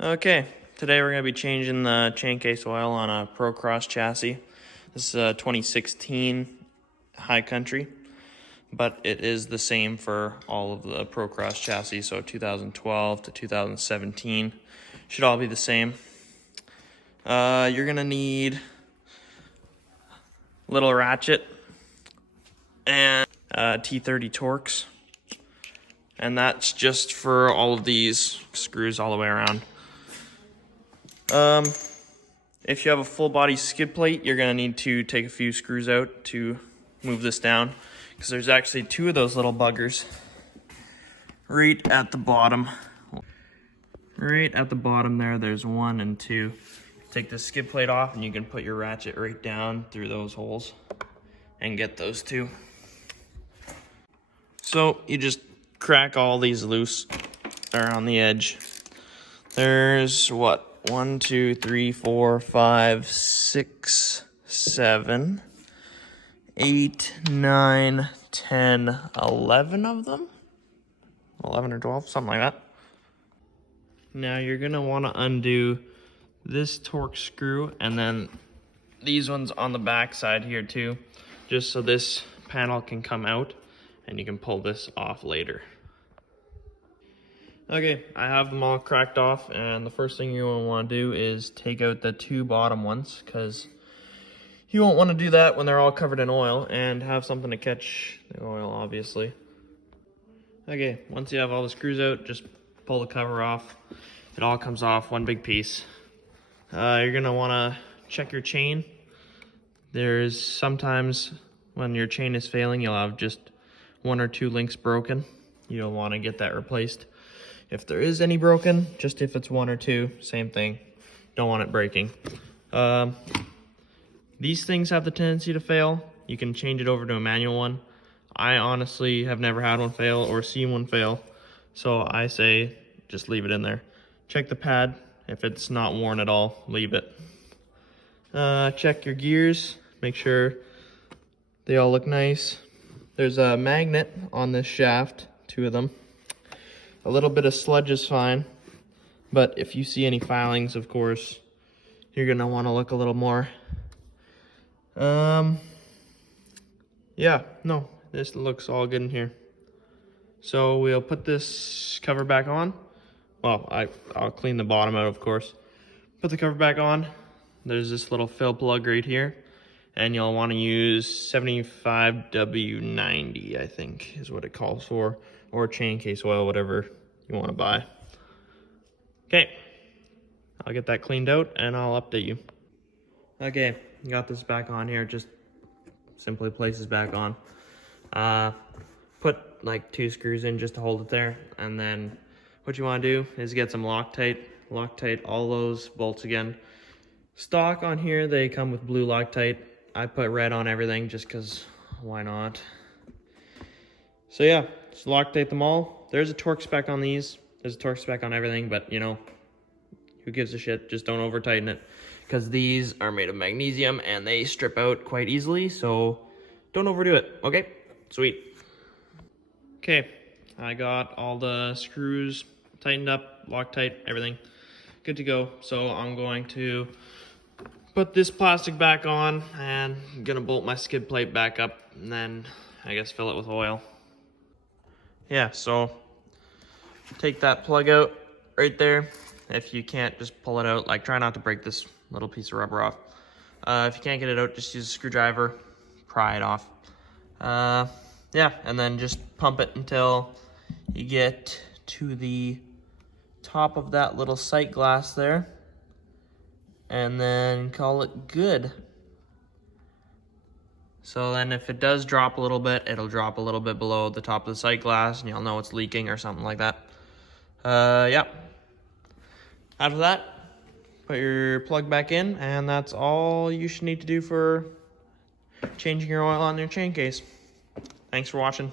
Okay, today we're going to be changing the chain case oil on a Procross chassis. This is a 2016 High Country, but it is the same for all of the Procross chassis, so 2012 to 2017 should all be the same. You're going to need a little ratchet and T30 Torx, and that's just for all of these screws all the way around. If you have a full body skid plate, you're gonna need to take a few screws out to move this down, because there's actually two of those little buggers right at the bottom. Right at the bottom there, there's one and two. Take the skid plate off and you can put your ratchet right down through those holes and get those two. So you just crack all these loose around the edge. There's what? 1, 2, 3, 4, 5, 6, 7, 8, 9, 10, 11 of them? 11 or 12, something like that. Now you're gonna wanna undo this Torx screw and then these ones on the back side here too, just so this panel can come out and you can pull this off later. Okay, I have them all cracked off, and the first thing you want to do is take out the two bottom ones, because you won't want to do that when they're all covered in oil and have something to catch the oil, obviously. Okay, once you have all the screws out, just pull the cover off. It all comes off one big piece. You're going to want to check your chain. There's sometimes when your chain is failing, you'll have just one or two links broken. You'll want to get that replaced. If there is any broken, just if it's one or two, same thing. Don't want it breaking. These things have the tendency to fail. You can change it over to a manual one. I honestly have never had one fail or seen one fail, so I say just leave it in there. Check the pad. If it's not worn at all, leave it. Check your gears. Make sure they all look nice. There's a magnet on this shaft, two of them. A little bit of sludge is fine, but if you see any filings, of course, you're gonna want to look a little more. Yeah, no, this looks all good in here. So we'll put this cover back on. Well, I'll clean the bottom out, of course. Put the cover back on. There's this little fill plug right here, and you'll want to use 75W90, I think is what it calls for, or chain case oil, whatever you want to buy. Okay, I'll get that cleaned out and I'll update you. Okay, got this back on here, just simply places back on. Put like 2 screws in just to hold it there, and then what you want to do is get some Loctite all those bolts again. Stock on here, they come with blue Loctite. I put red on everything just because why not? So yeah, just Loctite them all. There's a torque spec on these. There's a torque spec on everything, but you know, who gives a shit? Just don't over tighten it, because these are made of magnesium and they strip out quite easily, so don't overdo it. Okay, sweet. Okay, I got all the screws tightened up, Loctite, everything good to go. So I'm going to put this plastic back on and I'm gonna bolt my skid plate back up and then I guess fill it with oil. Yeah, so take that plug out right there. If you can't, just pull it out. Like, try not to break this little piece of rubber off. If you can't get it out, just use a screwdriver, pry it off. Yeah, and then just pump it until you get to the top of that little sight glass there, and then call it good. So then if it does drop a little bit, it'll drop a little bit below the top of the sight glass and you'll know it's leaking or something like that. Yeah. After that, put your plug back in, and that's all you should need to do for changing your oil on your chain case. Thanks for watching.